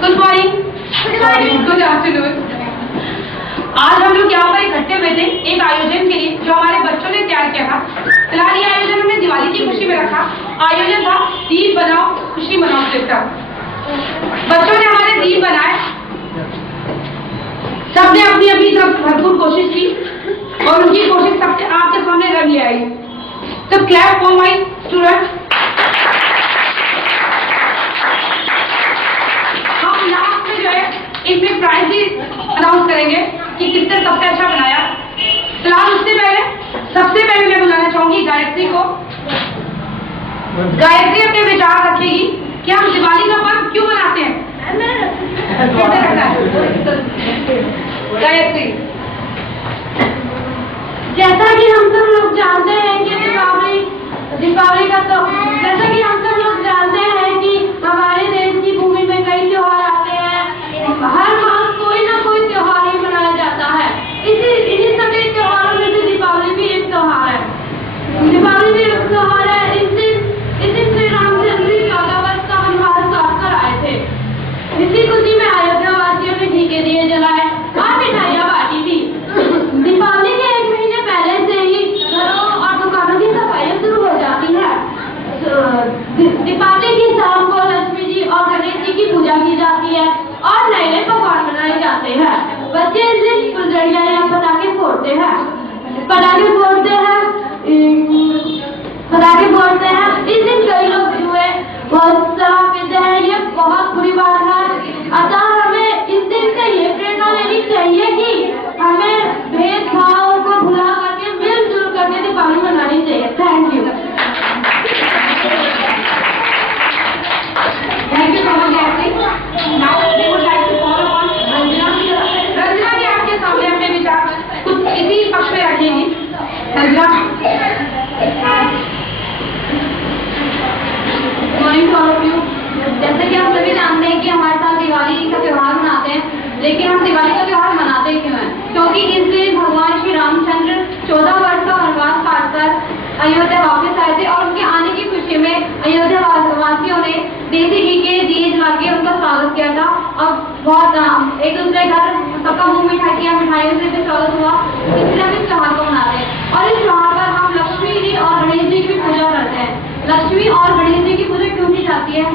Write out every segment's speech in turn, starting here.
Good morning, good afternoon. आज हम लोग यहाँ पर इकट्ठे हुए थे एक आयोजन के लिए जो हमारे बच्चों ने तैयार किया था। फिलहाल ये आयोजन हमने दिवाली की खुशी में रखा। आयोजन था दीप बनाओ खुशी मनाओ सिस्टम। बच्चों ने हमारे दीप बनाए, सबने अपनी अपनी तरफ भरपूर कोशिश की और उनकी कोशिश सबसे आपके सामने रंग ले आई। तो क्लैप फॉर माय स्टूडेंट। हम लास्ट में जो है इसमें प्राइज भी अनाउंस करेंगे कि किसने सबसे अच्छा बनाया। फिलहाल उससे पहले सबसे पहले मैं बुलाना चाहूंगी गायत्री को। गायत्री अपने विचार रखेगी कि हम दिवाली का पर्व क्यों मनाते हैं। गायत्री, जैसा कि हम सब लोग जानते हैं कि दीपावली का तो जैसा कि हम सब लोग जानते हैं कि हमारे देश की भूमि में कई त्योहार आते हैं। हर मास कोई ना कोई त्योहार ही मनाया जाता है। इन्हीं सभी त्योहारों में से दीपावली भी एक त्योहार है। दीपावली भी एक त्योहार है। इस दिन श्री रामचंद्र जी 14 वर्ष का वनवास काट कर आए थे। इसी खुशी में अयोध्या वासियों ने ठीके दिए जलाए और मिठाइयाँ बांटी थी। दीपावली के एक महीने पहले से ही घरों और दुकानों की सफाई शुरू हो जाती है। दीपावली की शाम को लक्ष्मी जी और गणेश जी की पूजा की जाती है और नए नए पकवान बनाए जाते हैं। बच्चे इस दिन फुलझड़ियाँ या पटाखे फोड़ते हैं। इस दिन कई लोग जुए बहुत शराब पीते हैं। ये बहुत बुरी बात है। अतः हमें इस दिन से ये प्रेरणा लेनी चाहिए कि हमें भेदभाव को भुला करके मिलजुल करके दीपावली मनानी चाहिए। Thank you. Thank you so much Gayatri. Now we would like to call upon Ranjana. Ranjana ji आपके सामने अपने विचार कुछ इसी पक्ष में रखेंगी। जैसे कि हम सभी जानते हैं कि हमारे साथ दिवाली का त्योहार मनाते हैं, लेकिन हम दिवाली का त्योहार मनाते क्यों हैं? क्योंकि इस दिन भगवान श्री रामचंद्र 14 वर्ष का वनवास काटकर अयोध्या वापस आए थे और उनके आने की खुशी में अयोध्या वासियों ने देसी घी के दिए जला के उनका स्वागत किया था और बहुत एक दूसरे घर सबका मुंह मिठाई किया, मिठाइयों से भी स्वागत हुआ। इसलिए हम इस त्योहार को मनाते हैं और इस त्योहार पर हम लक्ष्मी जी और गणेश जी की पूजा करते हैं। लक्ष्मी और गणेश जी की पूजा क्यों की जाती है?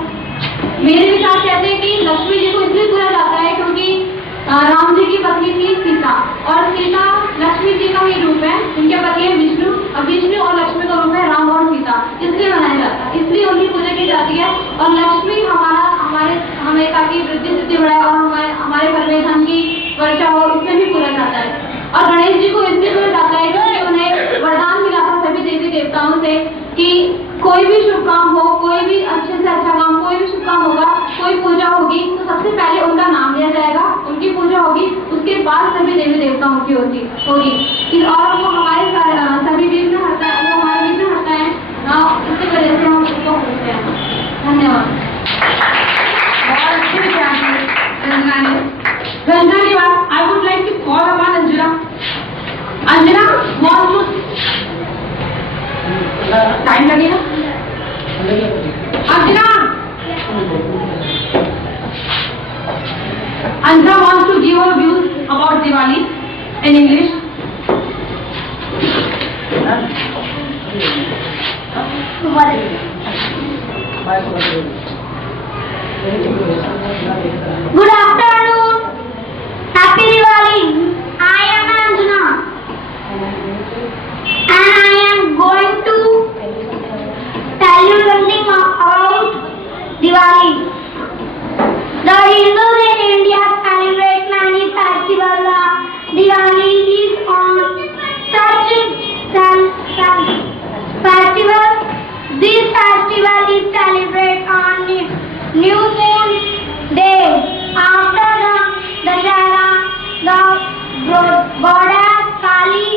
मेरे विचार कहते हैं कि लक्ष्मी जी को इसलिए पूजा जाता है क्योंकि राम जी की पत्नी थी सीता और सीता लक्ष्मी जी का ही रूप है। उनके पति है विष्णु और विष्णु और लक्ष्मी का रूप है राम और सीता, इसलिए मनाया जाता है। इसलिए उनकी पूजा की जाती है और लक्ष्मी हमें ताकि वृद्धि सिद्धि बढ़ाए और हमारे घर में धन की वर्षा हो, इसमें भी पूजा जाता है। और गणेश जी को इसलिए पूजा जाता है क्योंकि उन्हें वरदान मिला था सभी देवी देवताओं से कि कोई भी शुभ काम हो, कोई भी अच्छे से अच्छा काम, कोई भी शुभ काम होगा, कोई पूजा होगी तो सबसे पहले उनका नाम लिया जाएगा, उनकी पूजा होगी, उसके बाद सभी देवी देवताओं की होगी। और वो हमारे सभी बीच में हटता है, वो हमारे बीच में हटता है, इसकी वजह से हम उसको पूछते हैं। धन्यवाद। बहुत अच्छे विचार हैं रंजना ने। रंजना के बाद I would like to call upon Anjana. Anjana want to time लगेगा। Anjana wants to give her views about Diwali in English. Good afternoon. Happy Diwali. I am Anjana and I am going to tell you something about Diwali. The Hindus in India celebrate many festivals. Diwali is on such festival. This festival is celebrated on New Moon Day. After the Dashera, the goddess Kali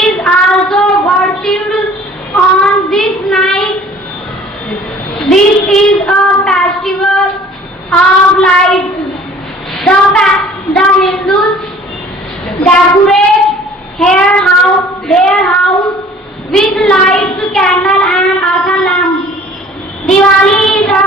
is also worshipped on this night. This is a festival of lights. The Hindus decorate their house with lights, candles and other lamps. Diwali is a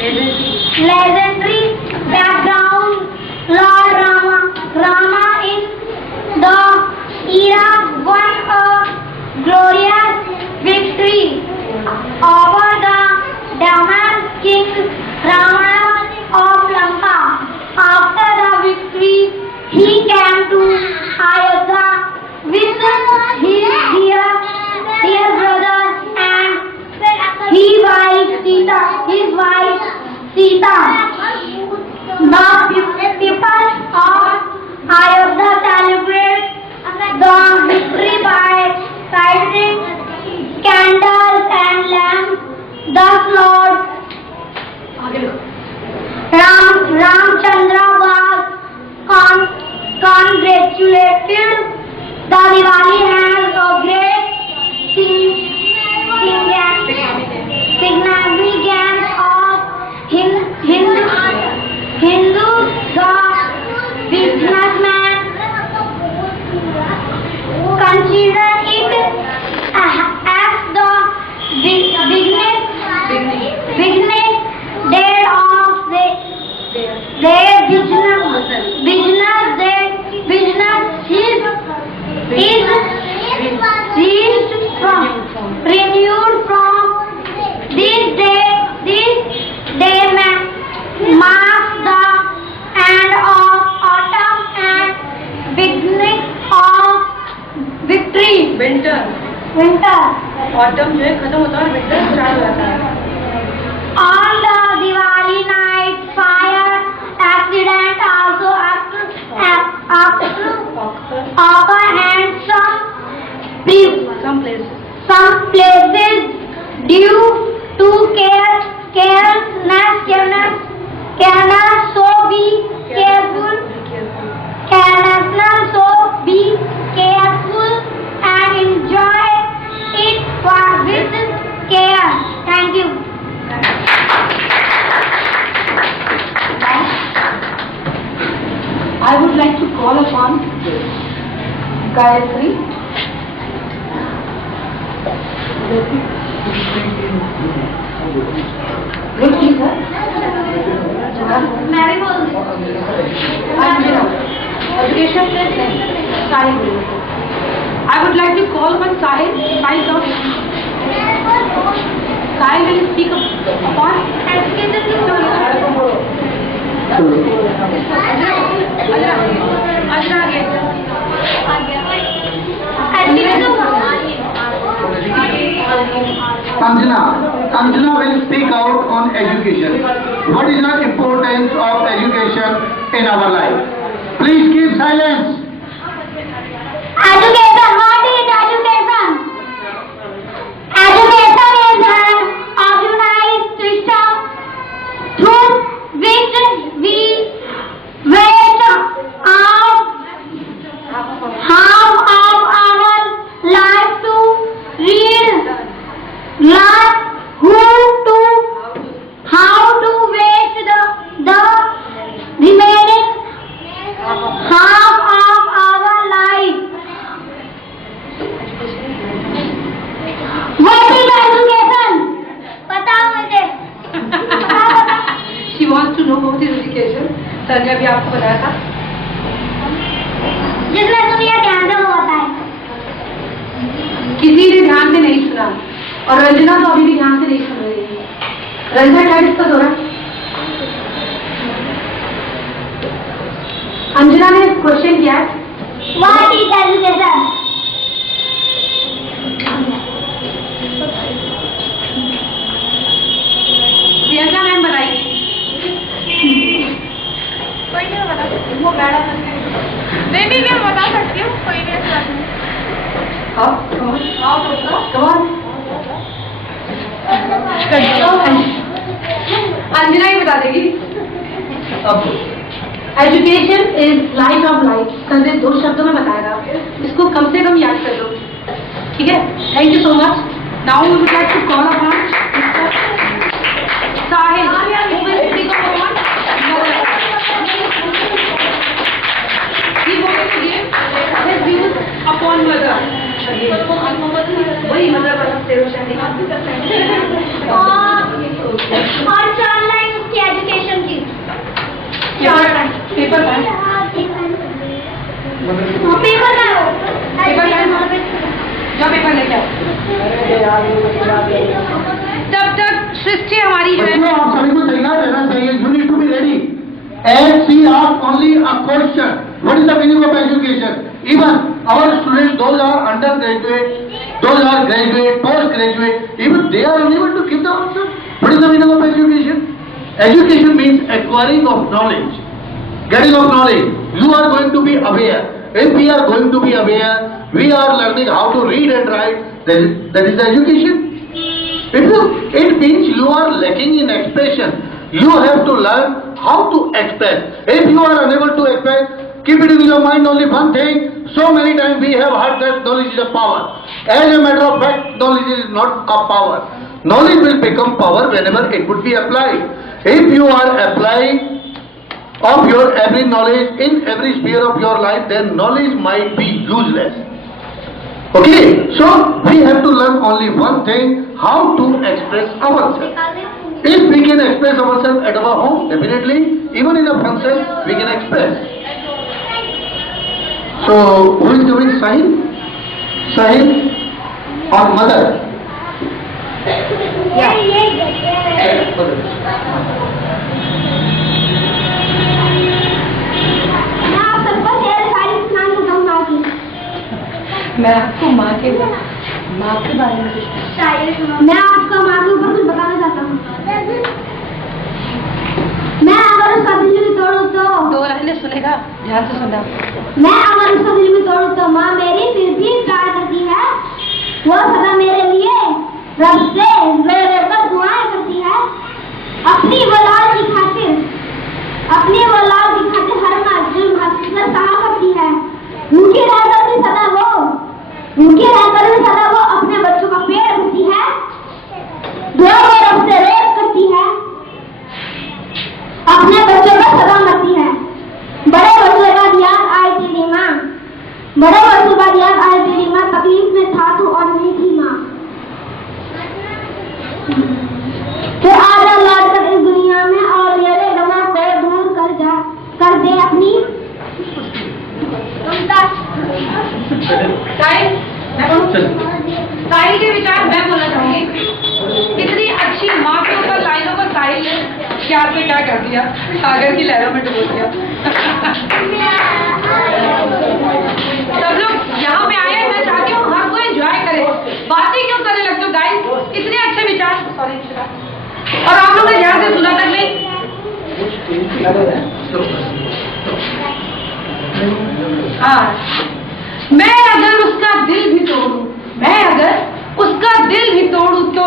legendary background. Lord Rama in the era won a glorious victory over the demon king Ravana of Lanka. After the victory, he came to Ayodhya with his dear brother and his wife Sita. The people of Ayodhya celebrate the victory by lighting candles and lamps. Thus, Lord Ramchandra was congratulated. The Diwali has a great significance of Hindus. The businessman consider it as the beginning day of their business is renewed from this day. This day marks the end of autumn and beginning of victory. Winter autumn जो है खत्म होता है और winter start हो जाता है. On the Diwali night, fire accident also occur and some places due to carelessness. So be careful. And enjoy it with care. Thank you. I would like to call upon Gayatri. What is her? Marigold. Education. Sahil. I would like to call upon Sahil. Sahil will speak upon Anjana will speak out on education. What is the importance of education in our life? Please keep silence. Education. What is education? Education is an organized system through which we waste half of our life to read, learn how to waste the remaining half of our life. What is education? बताओ मुझे. She wants to know what is education. Sir ने अभी आपको बताया था. जिसमें सुनिए ध्यान से वो बताए. किसी ने ध्यान से नहीं सुना और रंजना तो अभी भी ध्यान से नहीं सुन रही है. रंजना टाइम इसका दोहरा. अंजना ने क्वेश्चन किया है. What is education? प्रियंका मैम बताइए. वो मैडम नहीं मैं बता सकती हूँ कोई नहीं. अंजना ही बता देगी. Education is light of life. Sanjay 2 शब्दों में बताएगा. इसको कम से कम याद कर लो. ठीक है. Thank you so much. Now we would like to call upon Sahil who will speak upon he wants to give his views upon mother. वही मदर वाला और चार लाइन पेपर पेन जो पेपर लेके आओ। तब तक सृष्टि हमारी है। बच्चों, आप सभी को तैयार रहना चाहिए। You need to be ready. And she asked only a question. What is the meaning of education? Even our students, those are undergraduate, those are graduate, postgraduate, even they are unable to give the answer. What is the meaning of education? Education means acquiring of knowledge, getting of knowledge. You are going to be aware. If we are going to be aware, we are learning how to read and write. That is the education. It means you are lacking in expression. You have to learn how to express. If you are unable to express, keep it in your mind only one thing. So many times we have heard that knowledge is a power. As a matter of fact, knowledge is not a power. Knowledge will become power whenever it would be applied. If you are applying of your every knowledge in every sphere of your life, then knowledge might be useless. Okay, so we have to learn only one thing, how to express ourselves. If we can express ourselves at our home, definitely, even in a function, we can express. So, who is doing Sahil? Sahil or mother? मैं आपको माँ के बारे में मैं आपको माँ के ऊपर कुछ बताना चाहता हूँ। मैं अगर उसका दिल भी तोड़ूं तो दो लाइनें सुनेगा, ध्यान से सुनना। मैं अगर उसका दिल भी तोड़ूं तो माँ मेरी फिर भी प्यार करती है। वो सदा मेरे लिए रब से रोकर दुआएं करती है। अपनी वो लाल की खातिर हर जुल्म सहा करती है। भूखी रहकर भी सदा वो अपने बच्चों का पेट भरती है। दुआ में रब से रेप करती है। अपने बच्चों का सदा मरती है। बड़े वर्षों बाद याद आई तेरी माँ, तकलीफ में था तू और नहीं थी माँ। फिर आजा लौट कर इस दुनिया में और मेरे गमों को दूर कर दे अपनी साहिल के विचार मैं बोलना चाहूंगी। इतनी अच्छी माँ के ऊपर लाइनों को साहिल ने प्यार पे क्या कर दिया, सागर की लहरों में डुबो दिया। सब लोग यहाँ पे आए, मैं चाहती हूँ हर कोई एंजॉय करे। बातें क्यों करने लगते हो गाइस? इतने अच्छे विचार, सॉरी, और आप लोगों ने ध्यान से सुना तक नहीं। हाँ, मैं अगर उसका दिल भी तोड़ूं तो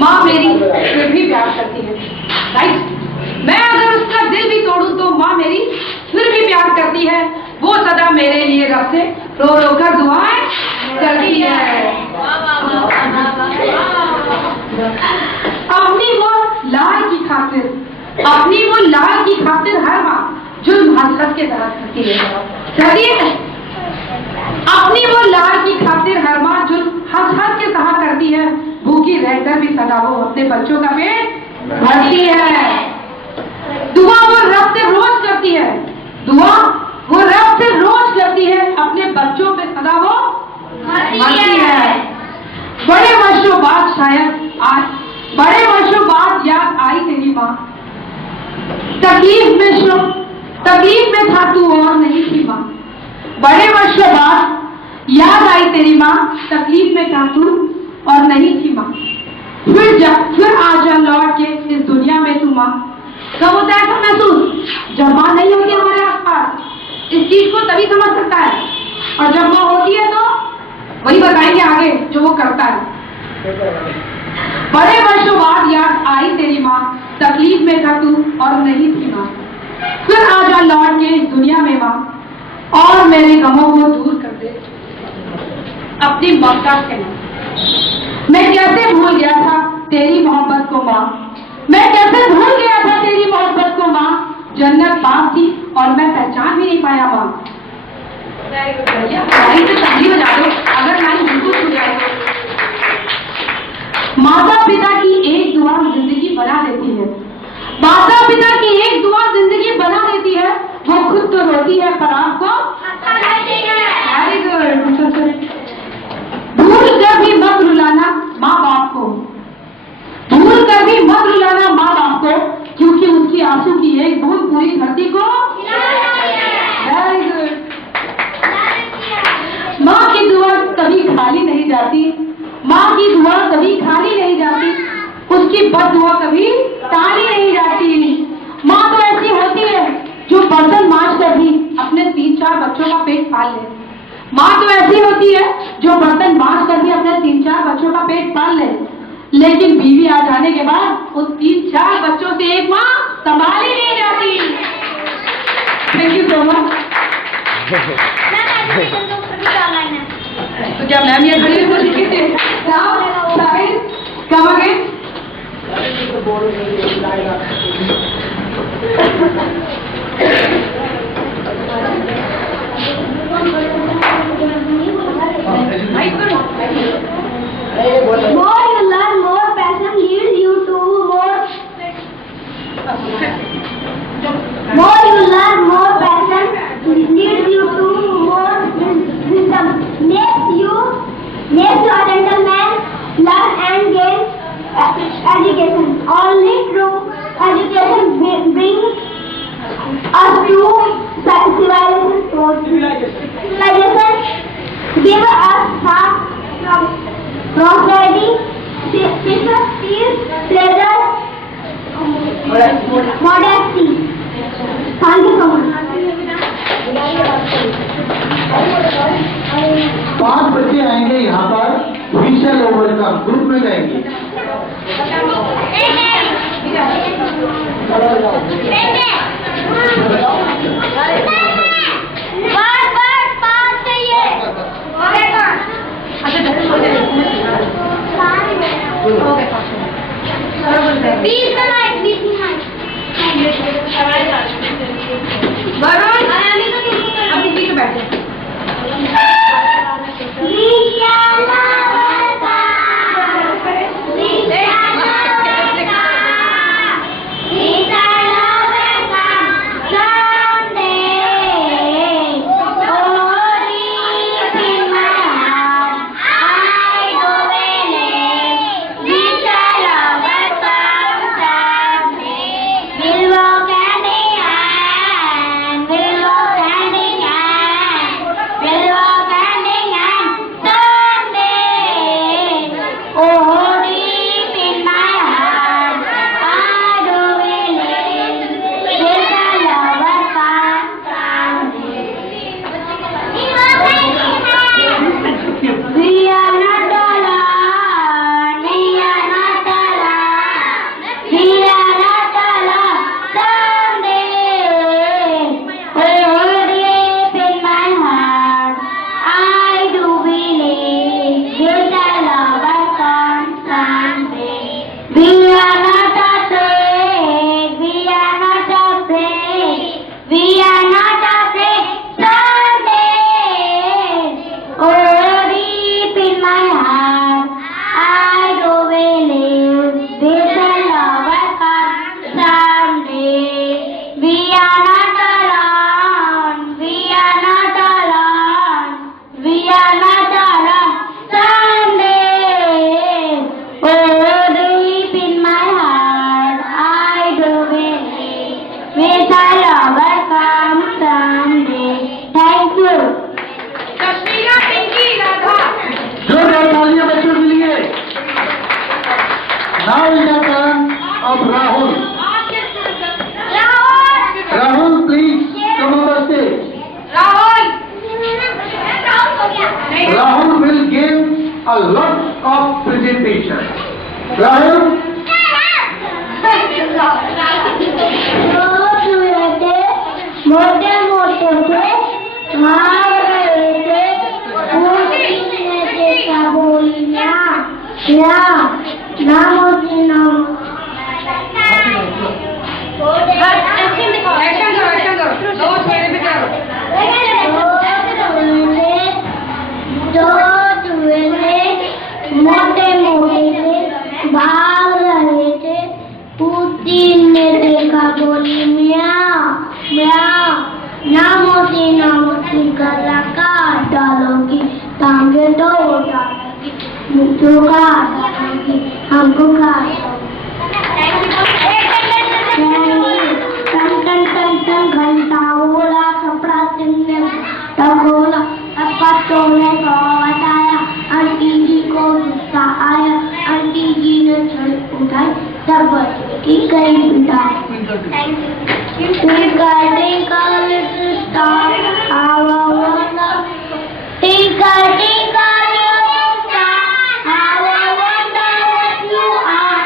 माँ मेरी फिर भी प्यार करती है। राइट? मैं अगर उसका दिल भी तोड़ूं तो माँ मेरी फिर भी प्यार करती है। वो सदा मेरे लिए रब से रो रो कर दुआएं करती है। अपनी वो लाल की खातिर हर माँ जुल्म हंस के तरह करती है। अपनी वो लाल की खातिर हर माँ जुल्म हंस के सहा करती है। भूखी रहकर भी सदा वो अपने बच्चों का पेट भरती है। दुआ वो रब से रोज करती है। अपने बच्चों पे सदा वो मरती है। बड़े वर्षों बाद याद आई तेरी माँ, तकलीफ में था तू और नहीं थी माँ। बड़े वर्षों बाद याद आई तेरी माँ, तकलीफ में था तू और नहीं थी माँ। फिर आ जा लौट के इस दुनिया में तू माँ। कब होता है ऐसा महसूस? जब माँ नहीं होती हमारे आसपास। इस चीज को तभी समझ सकता है, और जब माँ होती है तो वही बताएंगे आगे जो वो करता है। बड़े वर्षों बाद याद आई तेरी माँ, तकलीफ में था तू और नहीं थी माँ। फिर आ जा लौट के इस दुनिया में माँ, और मेरे गमों को दूर कर दे अपनी ममता से माँ। मैं कैसे भूल गया था तेरी मोहब्बत को माँ। जन्नत पास थी और मैं पहचान भी नहीं पाया माँ। भाई से ताली बजा दो अगर लाइन बिल्कुल छूट जाए। माता पिता की एक दुआ जिंदगी बना देती है। माता पिता की एक दुआ जिंदगी बना देती है, वो खुद तो रोती है पर आपको वेरी गुड। भूल कर भी मत रुलाना माँ बाप को, भूल कर भी मत रुलाना माँ बाप को, क्योंकि उसकी आंसू की एक बूंद पूरी धरती को वेरी गुड। माँ की दुआ कभी खाली नहीं जाती, माँ की दुआ कभी खाली नहीं जाती, उसकी बद दुआ कभी टाली नहीं जाती। माँ तो ऐसी होती है जो बर्तन मांज कर भी अपने 3-4 बच्चों का पेट पाल ले। माँ तो ऐसी होती है जो बर्तन मांज कर भी अपने 3-4 बच्चों का पेट पाल ले, लेकिन बीवी आ जाने के बाद उस 3-4 बच्चों से एक माँ संभाली नहीं जाती। Thank you so much. तो क्या मैम ये खड़ी हो चुकी थी? Come again. More you learn, more passion leads you to more. More you learn, more passion leads you to more wisdom. Makes you a gentleman, learn and gain education. Only true education brings us to civilization. Give us heart, prosperity, peace, pleasure, modesty. Thank you so much. 5 बच्चे आएंगे यहाँ पर, we shall overcome, group में जाएंगे। अभी पीछे बैठे। Now is the turn of Rahul. Rahul, please come on the stage. Rahul will give a lot of presentation. Rahul. मोटे मोटे थे मार रहे थे क्या बोली ना मोटी ना मोटे मोटे थे भाग रहे थे पूछने थे बोली म्याऊं म्याऊं, नामोसी गला काट डालोगी, टांगे दो डालोगी, मुझको काट डालोगी, हमको काट टन टन टन घंटा बोला, कपड़ा सिलने खोला, अब बच्चों ने को बताया, आंटी जी को गुस्सा आया, आंटी जी ने छड़ी उठाई, तब बच्चे की गई पिटाई। Twinkle twinkle little star, how I wonder. Twinkle twinkle little star, how I wonder what you are.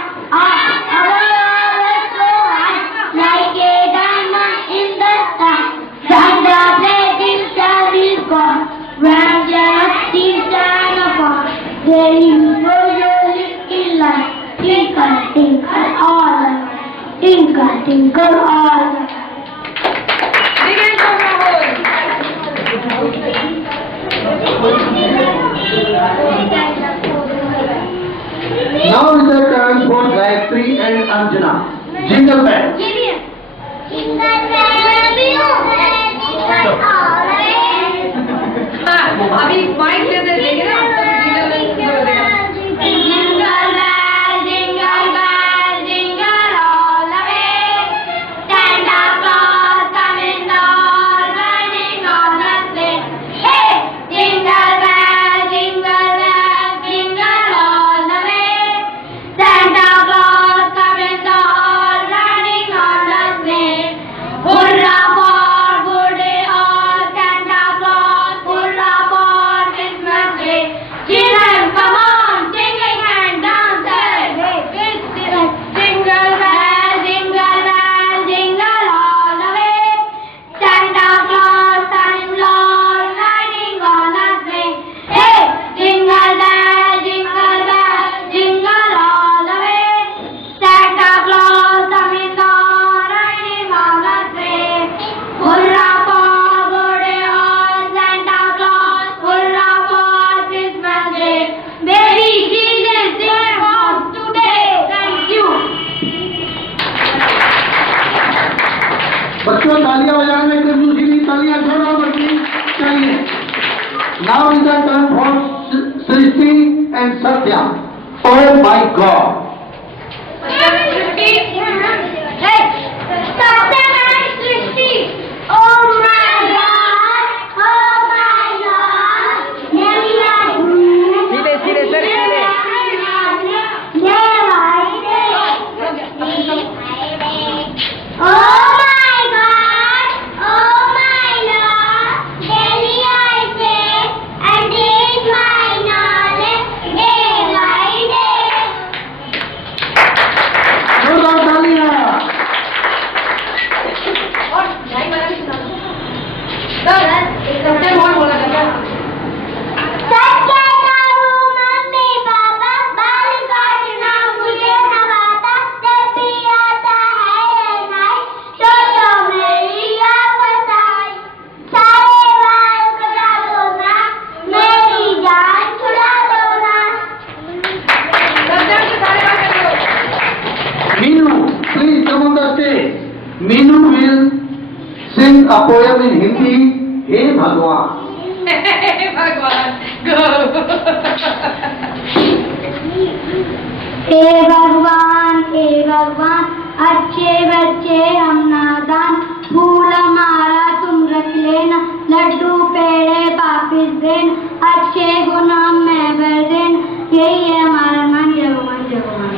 Always so high, like a diamond in the sky. Santa blazing star is gone, when just stand apart. There you go, your little light. Twinkle twinkle all around. Twinkle twinkle all around. Now is the turn for Gayatri and Anjana. Jingle bell. Jingle bell, jingle all around. हाँ, अभी माइक ले देंगे ना बच्चों तालियां बजाने में कंजूसी नहीं, तालियां जोड़ा बच्ची चाहिए। Now is the turn for Srishti and Satya. Oh my God! Meenu will sing a poem in Hindi. Hey Bhagwan. भगवान गो हे भगवान अच्छे बच्चे हम नादान, फूल हमारा तुम रख लेना, लड्डू पेड़े वापिस देना, अच्छे गुण में भर देना, यही है हमारा मन। जय भगवान जय भगवान।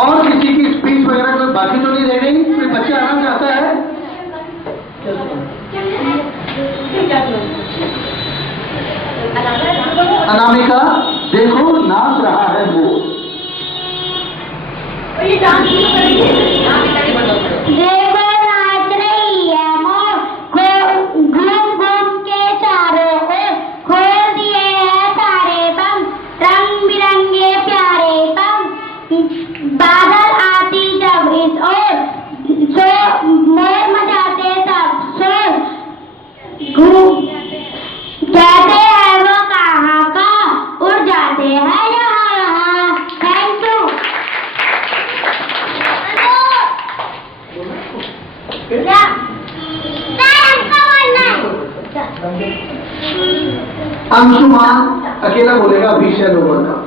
और किसी की स्पीच वगैरह कोई बाकी तो नहीं रह गई? कोई बच्चा आराम चाहता है? अनामिका देखो नाच रहा है वो। देखो नाच रही है मोर, घूम घूम के चारों ओर, खोल दिए हैं सारे बम, रंग बिरंगे प्यारे बम, बादल आती जब इस ओर, सो मोर मचाते सब शोर, कहते हैं वो कहाँ का, उड़ जाते हैं यहाँ यहाँ। Thank you. अंशुमान अकेला बोलेगा, अभी शैलो बोलता।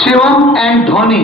शिवम एंड धोनी।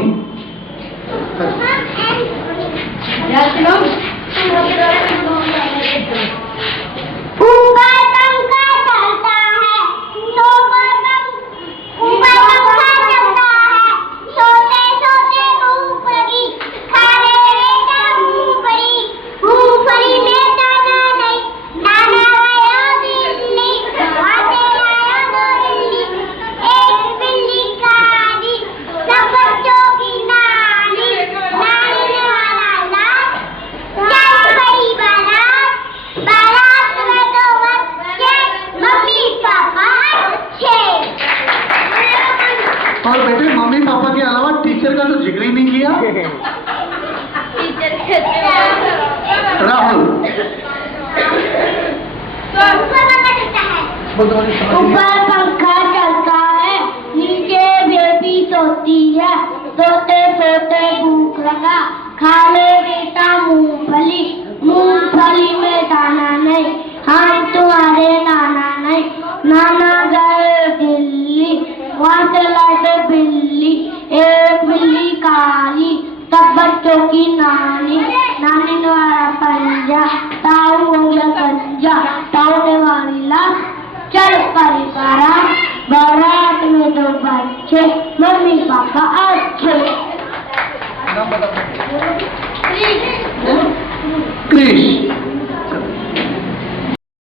और बेटे मम्मी पापा के अलावा टीचर का तो जिक्र ही नहीं किया। राहुल ऊपर पंखा चलता है, नीचे बेबी सोती है, सोते सोते भूख लगा, खा ले बेटा मूंगफली, मूंगफली में दाना नहीं, हम तुम्हारे नाना नहीं, नाना गए दिल्ली, वहाँ से लाए बिल्ली, एक बिल्ली काली, तब बच्चों की नानी, नानी ने मारा पंजा, ताऊ हो गया गंजा, ताऊ ने मारी लाश, चल परी बारात में दो बच्चे, मम्मी पापा अच्छे।